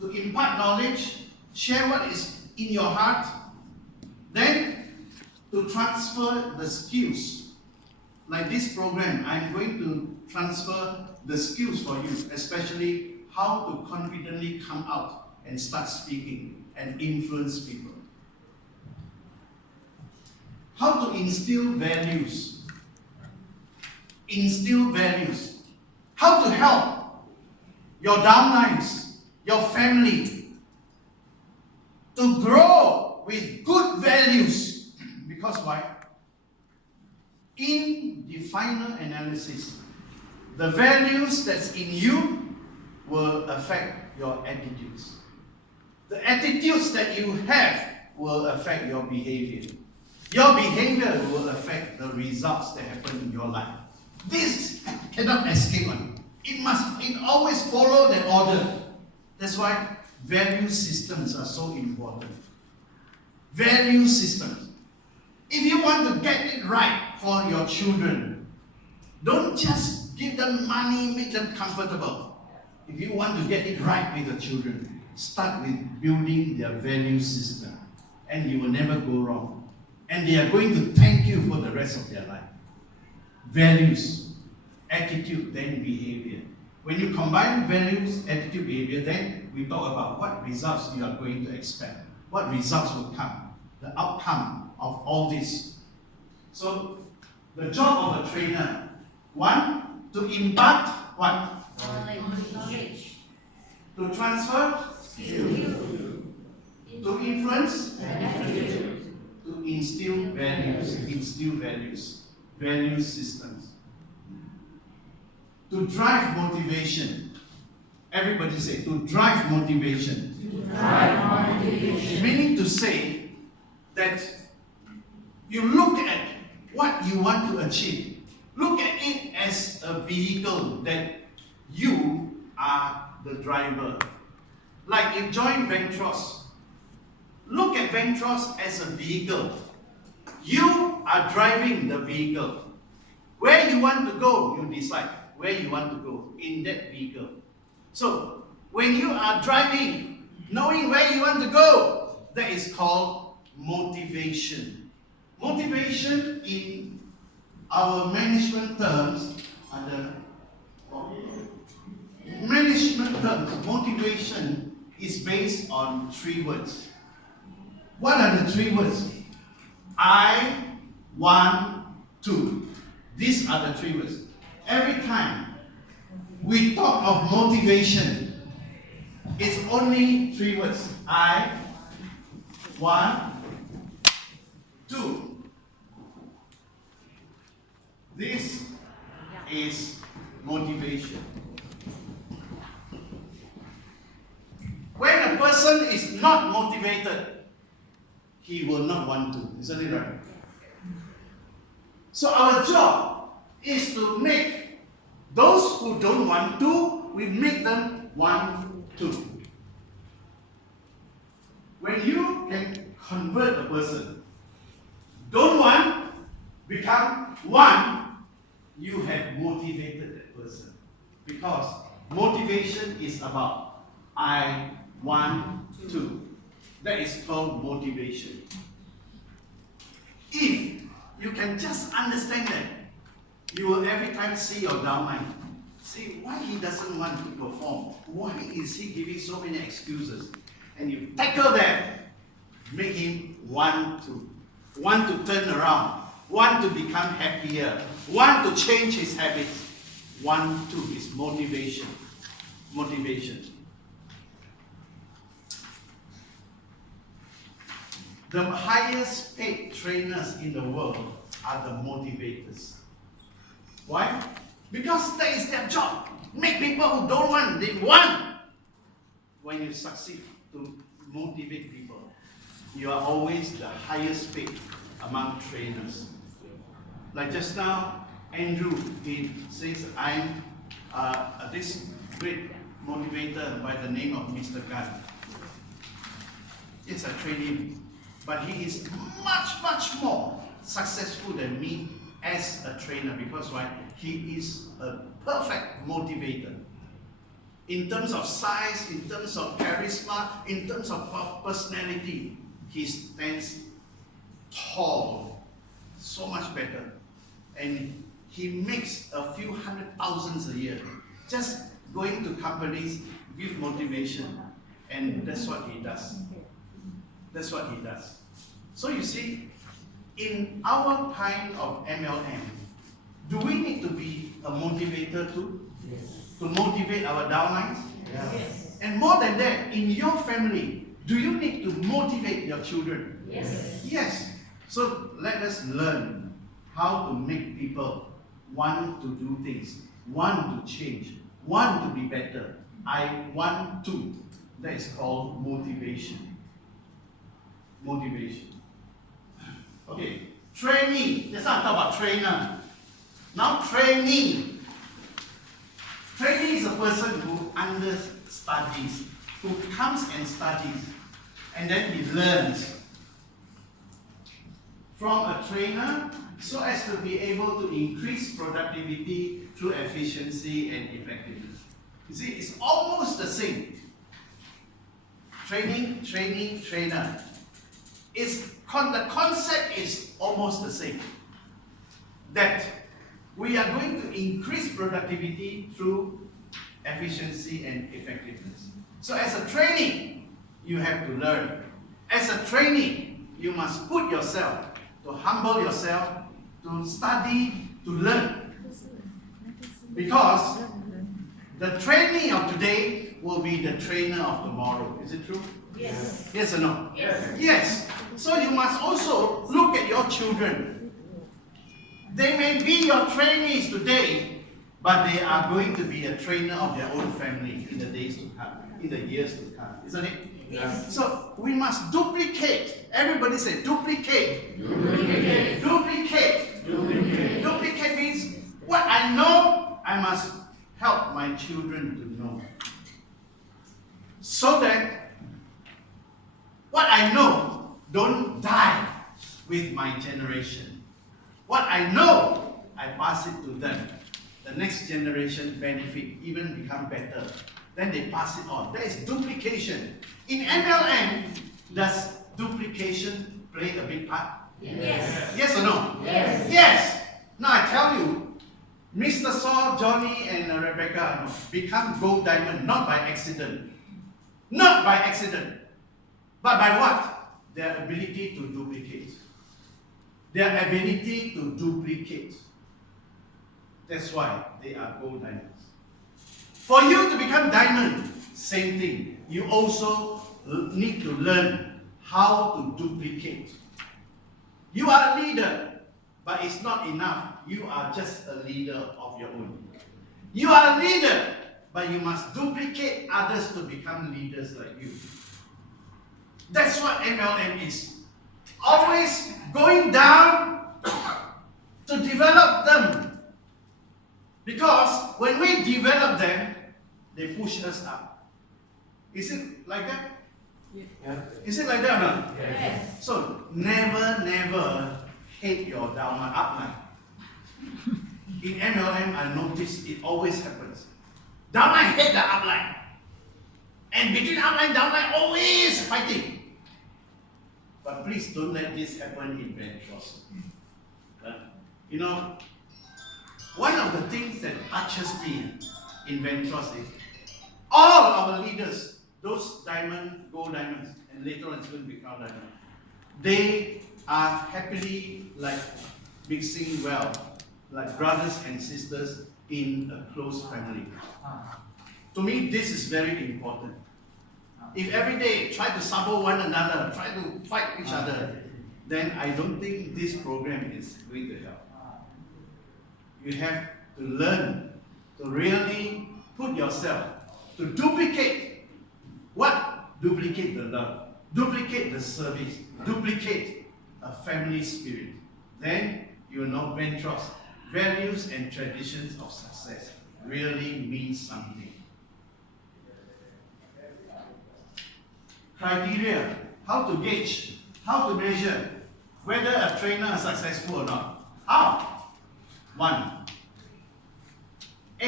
to impart knowledge, share what is in your heart, then to transfer the skills. Like this program, I'm going to transfer the skills for you, especially how to confidently come out and start speaking and influence people. How to instill values. Instill values. How to help your downlines, your family, to grow with good values. Because why? In the final analysis, the values that's in you will affect your attitudes. The attitudes that you have will affect your behavior. Your behavior will affect the results that happen in your life. This cannot escape one. It always follow that order. That's why value systems are so important. Value systems. If you want to get it right for your children, don't just give them money, make them comfortable. If you want to get it right with the children, start with building their value system, and you will never go wrong. And they are going to thank you for the rest of their life. Values, attitude, then behavior. When you combine values, attitude, behavior, then we talk about what results you are going to expect. What results will come. The outcome of all this. So, the job of a trainer, one, to impart what? Knowledge. To transfer? Skill. To influence? Attitude. To instill values, value systems. To drive motivation. Everybody say, to drive motivation. To drive motivation. Meaning to say that you look at what you want to achieve. Look at it as a vehicle that you are the driver. Like you join Ventros. Look at Ventros as a vehicle. You are driving the vehicle. Where you want to go, you decide where you want to go in that vehicle. So, when you are driving, knowing where you want to go, that is called motivation. Motivation in our management terms, motivation is based on 3 words. What are the 3 words? I want to. These are the 3 words. Every time we talk of motivation, it's only 3 words. I want to. This is motivation. When a person is not motivated, he will not want to. Isn't it right? So our job is to make those who don't want to, we make them want to. When you can convert a person, don't want, become want, you have motivated that person. Because motivation is about I want to. That is called motivation. If you can just understand that, you will every time see your downline, see why he doesn't want to perform. Why is he giving so many excuses? And you tackle that, make him want to turn around, want to become happier, want to change his habits. Want to is motivation. Motivation. The highest paid trainers in the world are the motivators. Why? Because that is their job. Make people who don't want, they want. When you succeed to motivate people, you are always the highest paid among trainers. Like just now, Andrew, he says, I'm this great motivator by the name of Mr. Gunn. Yes, I train him. But he is much, much more successful than me as a trainer because why? He is a perfect motivator. in terms of size, in terms of charisma, in terms of personality, he stands tall, so much better. And he makes a few 100,000 a year, just going to companies, give motivation, and that's what he does. That's what he does. So you see, in our kind of MLM, do we need to be a motivator too? Yes. To motivate our downlines? Yes. And more than that, in your family, do you need to motivate your children? Yes. Yes. So let us learn how to make people want to do things, want to change, want to be better. I want to. That is called motivation. Motivation. Okay. Trainee. That's not talk about trainer. Now trainee. Trainee is a person who understudies, who comes and studies, and then he learns from a trainer so as to be able to increase productivity through efficiency and effectiveness. You see, it's almost the same. Training, training, trainer. The concept is almost the same. That we are going to increase productivity through efficiency and effectiveness. So as a trainee, you have to learn. As a trainee, you must put yourself, to humble yourself, to study, to learn. Because the trainee of today will be the trainer of tomorrow. Is it true? Yes. Yes or no? Yes. Yes. So you must also look at your children. They may be your trainees today, but they are going to be a trainer of their own family in the days to come, in the years to come. Isn't it? Yes. So we must duplicate. Everybody say duplicate. Duplicate. Duplicate. Duplicate. Duplicate means what I know, I must help my children to know. So that what I know don't die with my generation. What I know, I pass it to them. The next generation benefit, even become better. Then they pass it on. That is duplication. In MLM, does duplication play a big part? Yes. Yes or no? Yes. Yes. Now I tell you, Mr. Saul, Johnny, and Rebecca become gold diamond not by accident. Not by accident. But by what? Their ability to duplicate. Their ability to duplicate. That's why they are gold diamonds. For you to become diamond, same thing. You also need to learn how to duplicate. You are a leader, but it's not enough. You are just a leader of your own. You are a leader, but you must duplicate others to become leaders like you. That's what MLM is. Always going down to develop them. Because when we develop them, they push us up. Is it like that? Yeah. Is it like that or not? Yes. So never hate your downline, upline. In MLM, I noticed it always happens. Downline hate the upline. And between upline and downline, always fighting. But please don't let this happen in Ventros. You know, one of the things that touches me in Ventros is all our leaders, those diamond, gold diamonds, and later on it's going to become diamond, they are happily like mixing well, like brothers and sisters in a close family. To me, this is very important. If every day try to sabo one another, try to fight each other, then I don't think this program is going to help. You have to learn to really put yourself to duplicate. What? Duplicate the love, duplicate the service, duplicate a family spirit. Then you will know Ventros, values and traditions of success really mean something. Criteria, how to gauge, how to measure whether a trainer is successful or not. How? 1.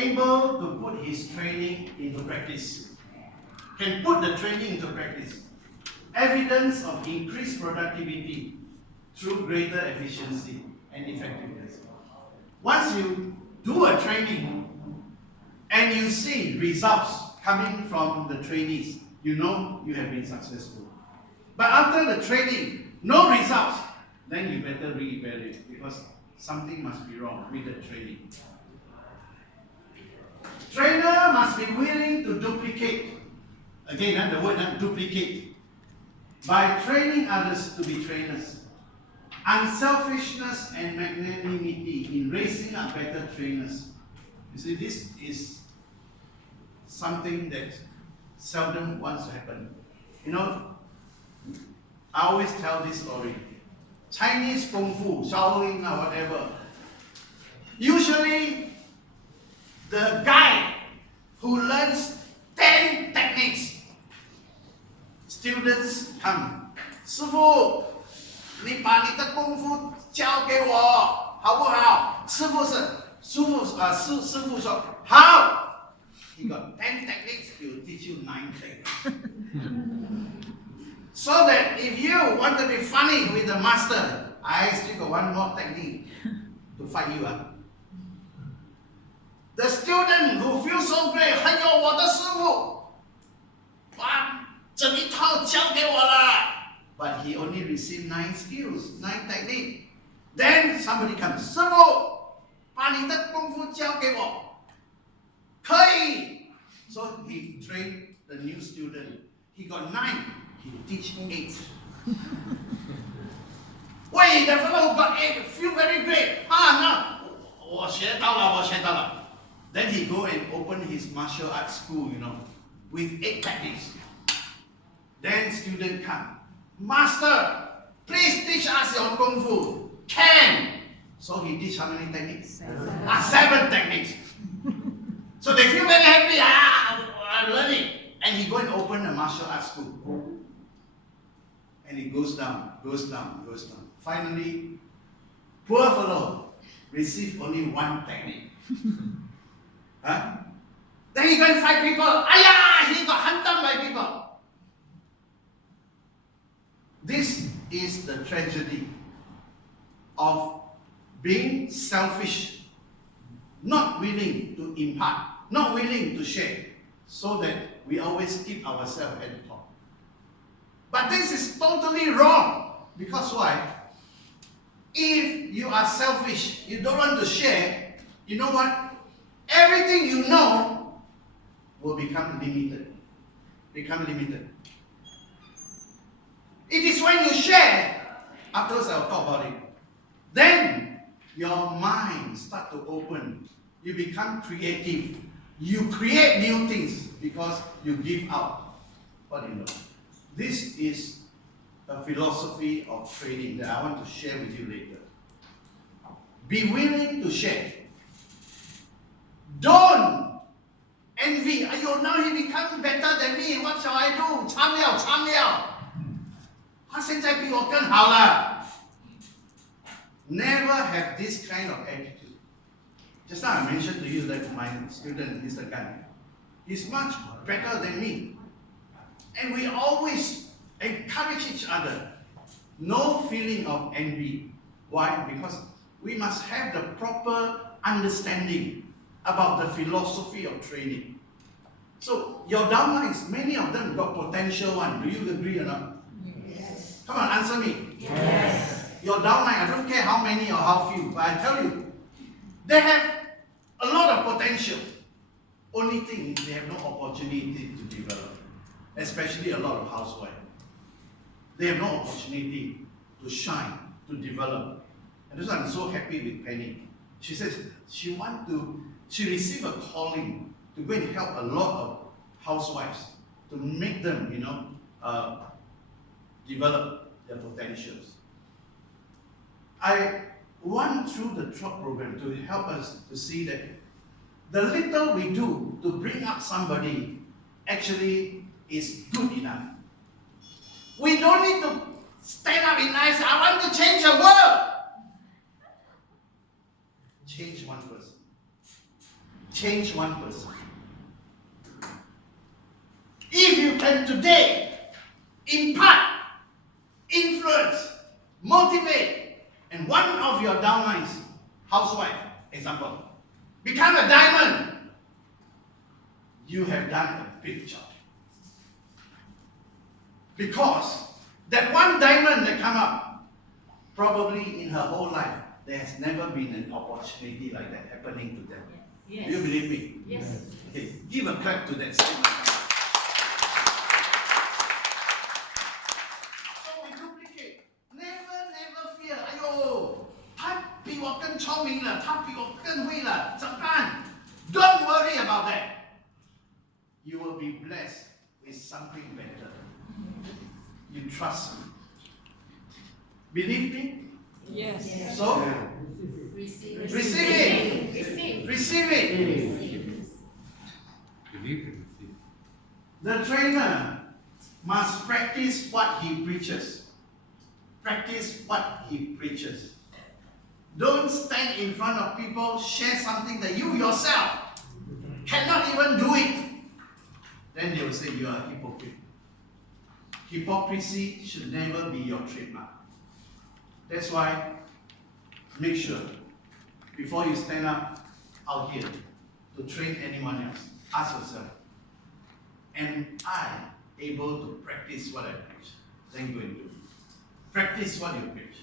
able to put his training into practice. Can put the training into practice. Evidence of increased productivity through greater efficiency and effectiveness. Once you do a training and you see results coming from the trainees, you know you have been successful. But after the training, no results, then you better reevaluate because something must be wrong with the training. Trainer must be willing to duplicate. Again, the word duplicate. By training others to be trainers. Unselfishness and magnanimity in raising up better trainers. You see, this is something that seldom wants to happen. You know, I always tell this story. Chinese Kung Fu, Shaolin or whatever. Usually, the guy who learns 10 techniques, students come, 师傅，你把你的功夫教给我，好不好？师傅说好。He got 10 techniques, he will teach you 9 techniques. So that if you want to be funny with the master, I still got one more technique to fight you up. The student who feels so great, 还有我的师傅，把整一套教给我了。But he only received 9 skills, 9 techniques. Then somebody comes, 师傅，把你的功夫教给我，可以。So he trained the new student. He got 9. He teach 8. Wait, the fellow who got 8 feel very great. No, 我学到了。Then he go and open his martial arts school, with 8 techniques. Then student come, Master, please teach us your kung fu. Can. So he teach how many techniques? 7 techniques. So they feel very happy. I'm learning. And he go and open a martial arts school. And it goes down. Finally, poor fellow received only 1 technique. Then he go and fight people. He got hunted by people. This is the tragedy of being selfish, not willing to impart, not willing to share, so that we always keep ourselves at the top. But this is totally wrong. Because why? If you are selfish, you don't want to share, you know what? Everything you know will become limited. It is when you share, afterwards I'll talk about it, then your mind starts to open. You become creative. You create new things because you give out what you know. This is a philosophy of training that I want to share with you later. Be willing to share. Don't envy. Now he becomes better than me. What shall I do? 参了。他现在比我更好了。Never have this kind of attitude. Just now I mentioned to you that my student, Mr. Gan, is much better than me. And we always encourage each other. No feeling of envy. Why? Because we must have the proper understanding about the philosophy of training. So your downlines, many of them got potential one. Do you agree or not? Yes. Come on, answer me. Yes. Your downline, I don't care how many or how few, but I tell you, they have a lot of potential. Only thing, they have no opportunity to develop. Especially a lot of housewives. They have no opportunity to shine, to develop. And that's why I'm so happy with Penny. She says she received a calling to go and help a lot of housewives to make them, develop their potentials. I went through the TROT program to help us to see that the little we do to bring up somebody actually is good enough. We don't need to stand up in life and say, I want to change the world. Change one person. change one person. If you can today impart, influence, motivate, and one of your downlines, housewife, example, become a diamond, you have done a big job. Because that one diamond that come up, probably in her whole life, there has never been an opportunity like that happening to them. Yes. Do you believe me? Yes. Okay, give a clap to that statement. So we duplicate. Never fear. 哎呦，他比我更聪明了，他比我更会了，怎么办？ Don't worry about that. You will be blessed with something better. You trust me. Believe me? Yes. Yes. So, Receive. receive it. Receive. Receive it. Believe and receive. The trainer must practice what he preaches. Practice what he preaches. Don't stand in front of people, share something that you yourself cannot even do it. Then they will say you are a hypocrite. Hypocrisy should never be your trademark. That's why, make sure, before you stand up out here to train anyone else, ask yourself, am I able to practice what I preach? Then go and do it. Practice what you preach.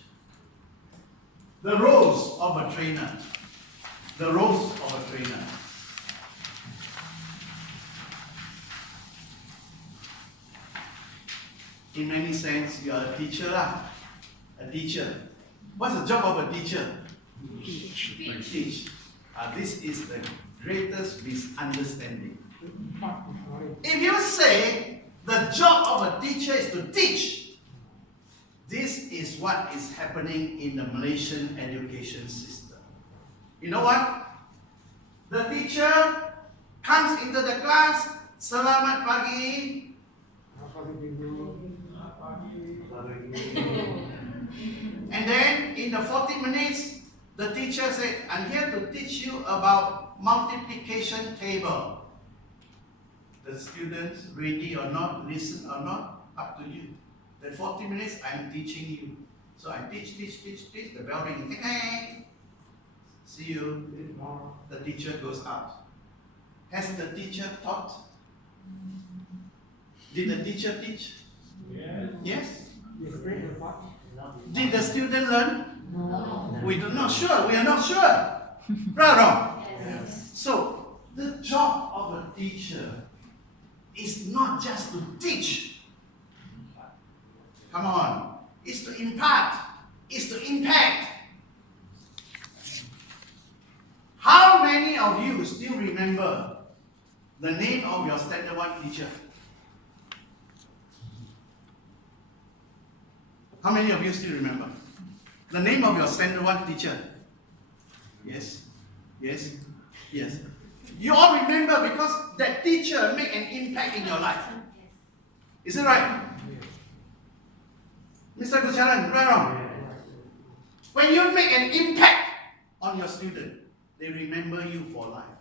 The roles of a trainer. The roles of a trainer. In many sense, you are a teacher lah. A teacher. What's the job of a teacher? Teach. This is the greatest misunderstanding. If you say the job of a teacher is to teach, this is what is happening in the Malaysian education system. You know what? The teacher comes into the class, selamat pagi. And then in the 40 minutes, the teacher said, I'm here to teach you about multiplication table. The students, ready or not, listen or not, up to you. The 40 minutes, I'm teaching you. So I teach, the bell rings, see you. The teacher goes out. Has the teacher taught? Did the teacher teach? Yes? Did the student learn? No. We are not sure. Right or wrong? Yes. So, the job of a teacher is not just to teach. Come on. It's to impart. It's to impact. How many of you still remember the name of your standard 1 teacher? How many of you still remember? The name of your standard 1 teacher? Yes? Yes? Yes? You all remember because that teacher made an impact in your life. Is it right? Mr. Gucharan, right or wrong? When you make an impact on your student, they remember you for life.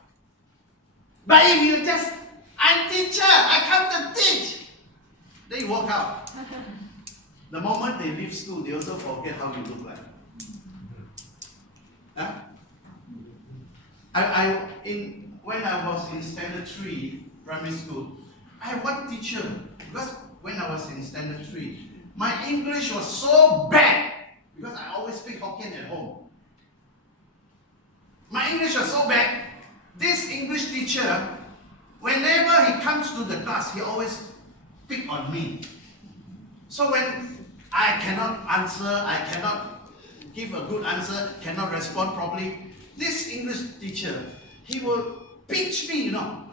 But if you just, I'm teacher, I come to teach, then you walk out. The moment they leave school, they also forget how you look like. Huh? When I was in standard 3 primary school, I had one teacher, because when I was in standard 3, my English was so bad, because I always speak Hokkien at home. My English was so bad, this English teacher, whenever he comes to the class, he always pick on me. So when I cannot answer, I cannot give a good answer, cannot respond properly, this English teacher, he will pinch me, you know.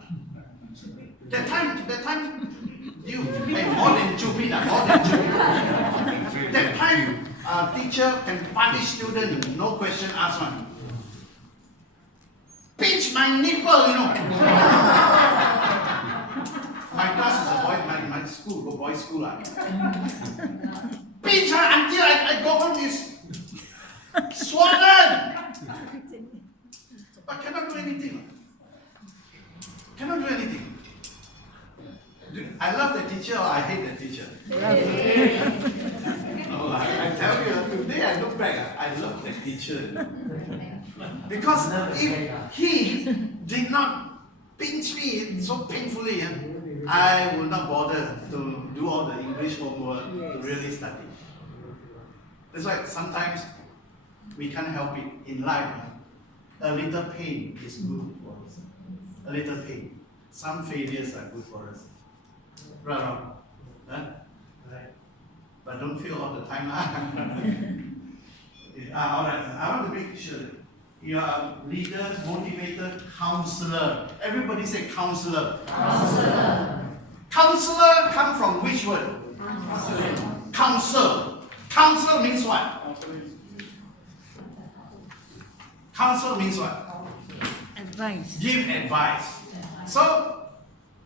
That time, you, hey, more than stupid, more than stupid. That time, teacher can punish student, no question asked one. Pinch my nipple, you know. My class is a boy, my school, go boys' school. Pinch her until I go home is swollen. But cannot do anything. Cannot do anything. I love the teacher or I hate the teacher. Oh, I tell you, today I look back, I love the teacher. Because if he did not pinch me so painfully, I would not bother to do all the English homework to really study. That's why sometimes we can't help it in life. A little pain is good for us. A little pain. Some failures are good for us. Right, wrong? Huh? Right. But don't feel all the time. All right. I want to make sure you are a leader, motivator, counselor. Everybody say counselor. Counselor. Counselor come from which word? Counsel. Counsel means what? Counsel means what? Advice. Give advice. So,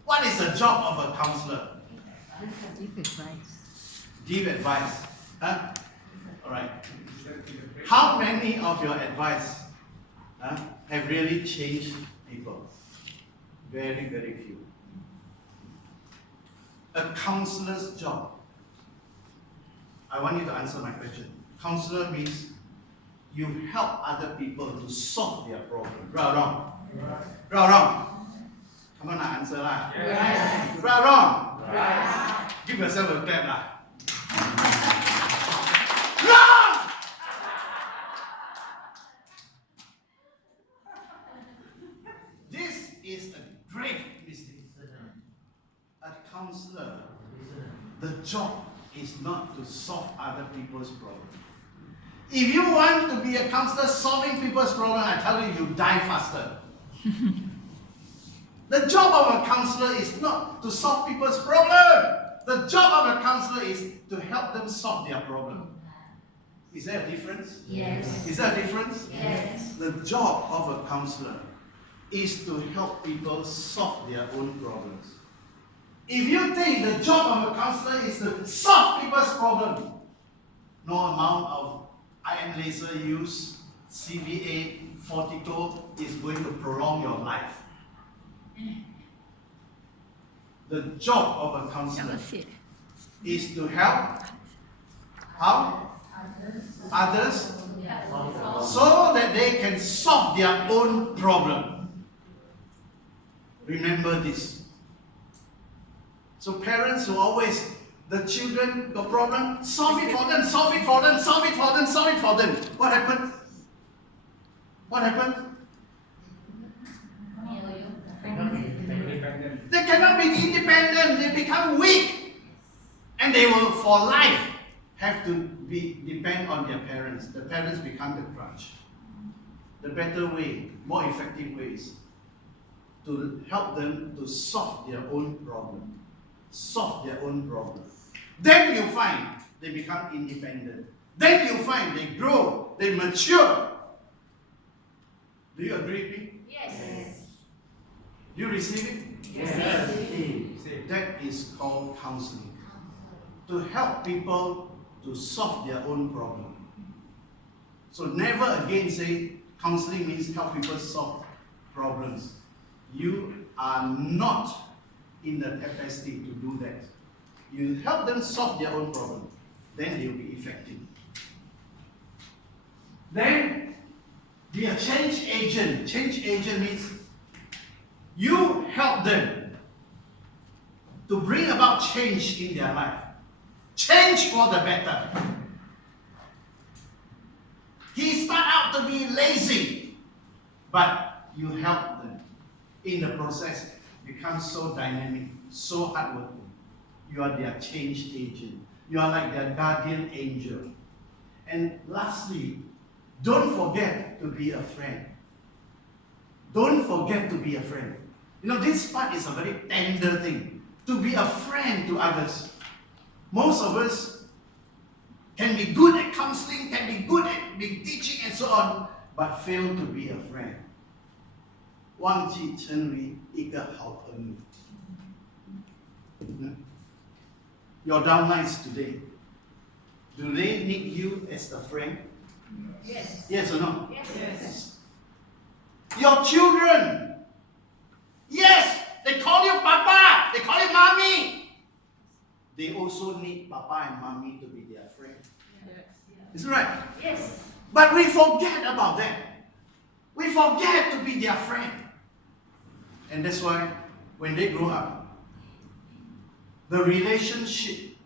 what is the job of a counselor? Give advice. Give advice. Huh? Alright. How many of your advice have really changed people? Very, very few. A counselor's job. I want you to answer my question. Counselor means you help other people to solve their problem. Right or wrong? Right or wrong? Come on, answer lah. Yes. Right or wrong? Yes. Give yourself a clap lah. Wrong! This is a grave mistake. A counselor, the job is not to solve other people's problems. If you want to be a counselor solving people's problems, I tell you, you die faster. The job of a counselor is not to solve people's problem. The job of a counselor is to help them solve their problem. Is there a difference? Yes. Is there a difference? Yes. The job of a counselor is to help people solve their own problems. If you think the job of a counselor is to solve people's problems, no amount of iron laser use, CVA, Fortico is going to prolong your life. The job of a counselor is to help others so that they can solve their own problem. Remember this. So parents who always, the children got problem, solve it for them, solve it for them, solve it for them, solve it for them. What happened? What happened? They cannot be independent, they become weak. And they will, for life, have to depend on their parents. The parents become the crutch. The better way, more effective ways to help them to solve their own problem. Solve their own problem. Then you find they become independent. Then you find they grow, they mature. Do you agree with me? Yes. Do you receive it? Yes. That is called counseling. To help people to solve their own problem. So never again say counseling means help people solve problems. You are not in the capacity to do that. You help them solve their own problem. Then they will be effective. Then be a change agent. Change agent means you help them to bring about change in their life. Change for the better. He start out to be lazy, but you help them. In the process, become so dynamic, so hardworking. You are their change agent. You are like their guardian angel. And lastly, don't forget to be a friend. Don't forget to be a friend. You know, this part is a very tender thing. To be a friend to others. Most of us can be good at counseling, can be good at teaching and so on, but fail to be a friend. 忘记成为一个好朋友。Your downlines today, do they need you as a friend? Yes. Yes or no? Yes. Your children, yes, They call you Papa. They call you Mommy. They also need Papa and Mommy to be their friend. Is it right? Yes. But we forget about that. We forget to be their friend. And that's why when they grow up, the relationship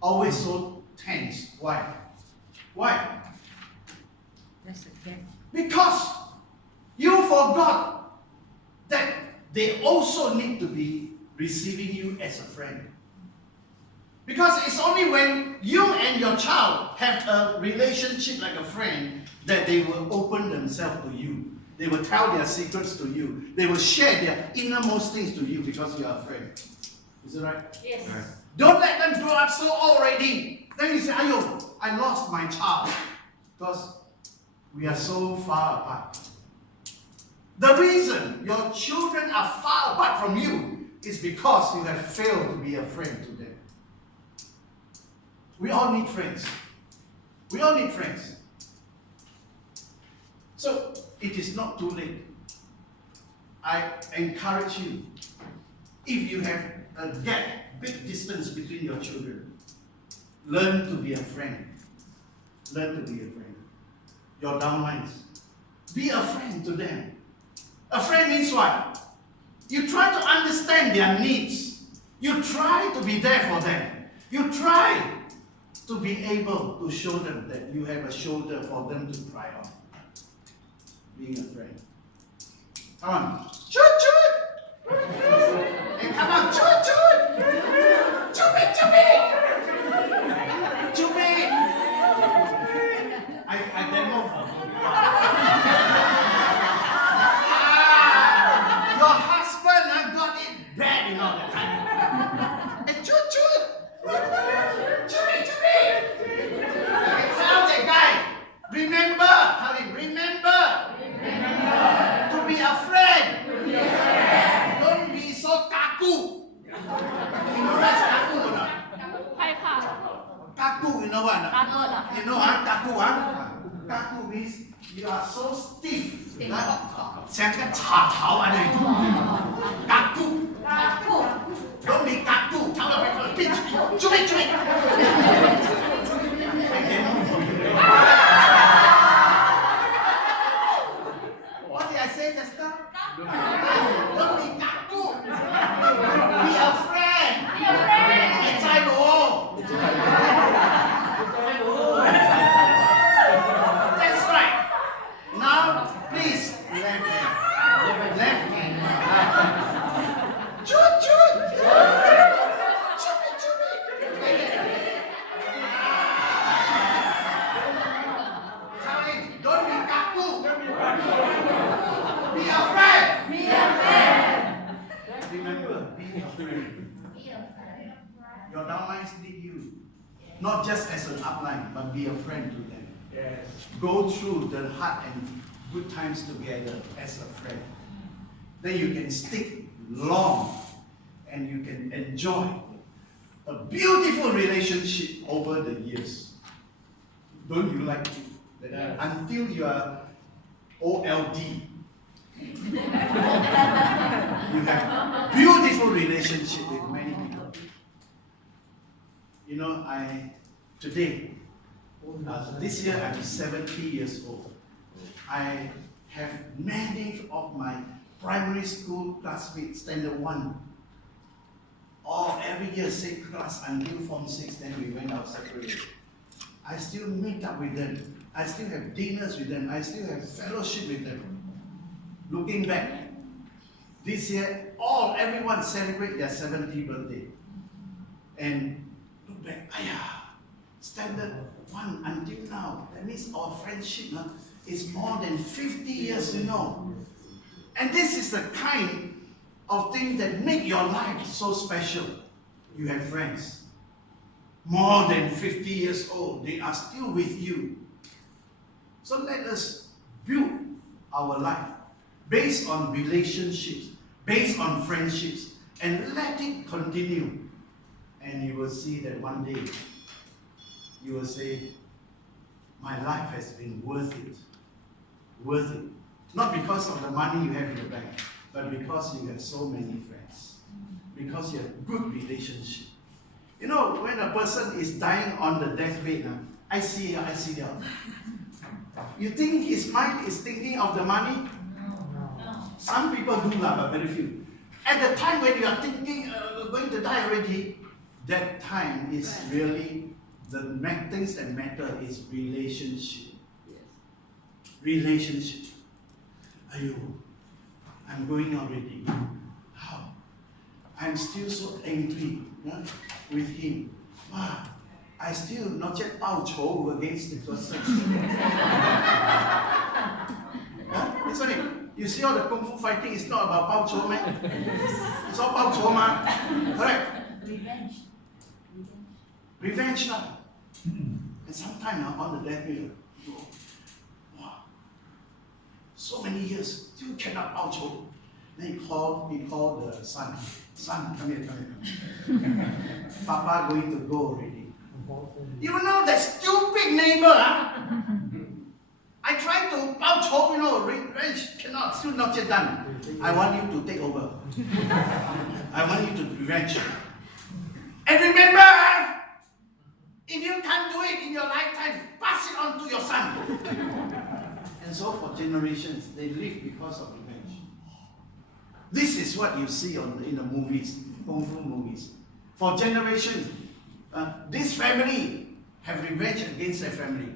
always so tense. Why? Why? That's a gap. Because you forgot that they also need to be receiving you as a friend. Because it's only when you and your child have a relationship like a friend that they will open themselves to you. They will tell their secrets to you. They will share their innermost things to you because you are a friend. Is it right? Yes. Don't let them grow up so already. Then you say, Ayo, I lost my child. Because we are so far apart. The reason your children are far apart from you is because you have failed to be a friend to them. We all need friends. We all need friends. So, it is not too late. I encourage you, if you have a gap, big distance between your children, learn to be a friend. Learn to be a friend. Your downlines. Be a friend to them. A friend means what? You try to understand their needs. You try to be there for them. You try to be able to show them that you have a shoulder for them to cry on. Being a friend. Come on. Chut chut! Hey, come on, chut chut! Chubby, chubby! Chubby! I demo for you. Your husband got it bad, you know, that time. Hey, chut chut! Chubby, chubby! Hey, tell the guy, remember, tell him, remember. To be a friend. Don't be so kaku. You know what's kaku or not? Kaku, you know what? You know what? Kaku, huh? Kaku means you are so stiff. 像個茶頭啊你。Kaku. Don't be kaku. Tell them, pinch. Chubby. I can move for you. What did I say just now? Don't be kaku. Be a friend. Be a friend. That's right. Now, please, left hand. Left hand. Chut. Tell him, don't be kaku. Be a friend. Remember, be a friend. Your downlines need you. Not just as an upline, but be a friend to them. Yes. Go through the hard and good times together as a friend. Then you can stick long and you can enjoy a beautiful relationship over the years. Don't you like it? Yes. Until you are OLD. You have beautiful relationship with many people. You know, this year I'm 70 years old. I have many of my primary school classmates, standard 1. Or every year, same class until Form 6, then we went out separated. I still meet up with them. I still have dinners with them. I still have fellowship with them. Looking back, this year, everyone celebrate their 70th birthday. And look back, standard 1 until now. That means our friendship is more than 50 years, you know. And this is the kind of thing that make your life so special. You have friends. More than 50 years old, they are still with you. So let us build our life based on relationships, based on friendships, and let it continue. And you will see that one day, you will say, my life has been worth it. Worth it. Not because of the money you have in the bank, but because you have so many friends, because you have good relationship. You know, when a person is dying on the deathbed, I see. You think his mind is thinking of the money? Some people do, but very few. At the time when you are thinking going to die already, that time is really the things that matter is relationship. Relationship. Ayo, I'm going already. How? I'm still so angry with him. Wow, I still not yet 报仇 against the person. It's only, you see all the kung fu fighting is not about 报仇 man. It's all 报仇 ma. Correct? Revenge lah. And sometimes on the deathbed, wow, so many years still cannot 报仇. Then he called the son. Son, come here. Papa going to go already. You know that stupid neighbor, I tried to 报仇, revenge cannot, still not yet done. I want you to take over. I want you to revenge. And remember, if you can't do it in your lifetime, pass it on to your son. And so for generations, they live because of revenge. This is what you see in the movies, kung fu movies. For generations, this family have revenge against their family.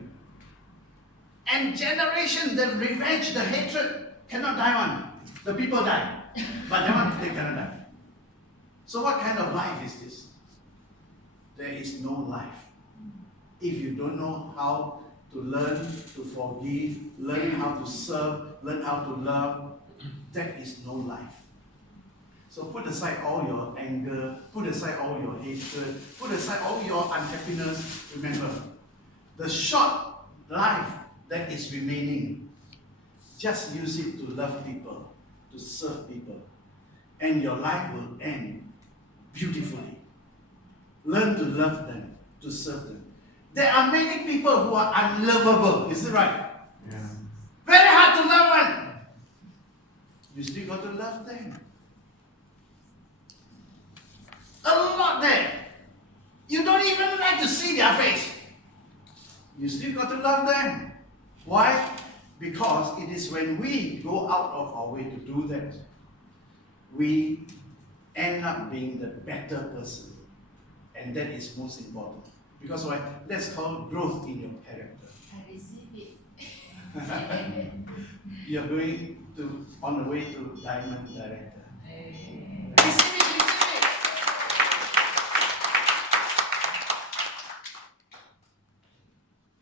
And generation, the revenge, the hatred cannot die on. The people die, but that one they cannot die. So what kind of life is this? There is no life. If you don't know how to learn to forgive, learn how to serve, learn how to love, that is no life. So put aside all your anger, put aside all your hatred, put aside all your unhappiness. Remember, the short life that is remaining, just use it to love people, to serve people, and your life will end beautifully. Learn to love them, to serve them. There are many people who are unlovable, is it right? Yeah. Very hard to love one. You still got to love them. A lot there. You don't even like to see their face. You still got to love them. Why? Because it is when we go out of our way to do that, we end up being the better person. And that is most important. Because why? That's called growth in your character. I receive it. You're going on the way to Diamond Director. Amen. Receive it.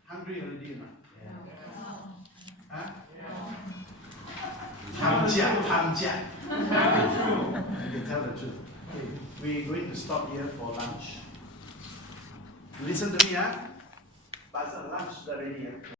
Hungry already, you know? Huh? You tell the truth. Okay. We're going to stop here for lunch. Listen to me, but lunch is already here.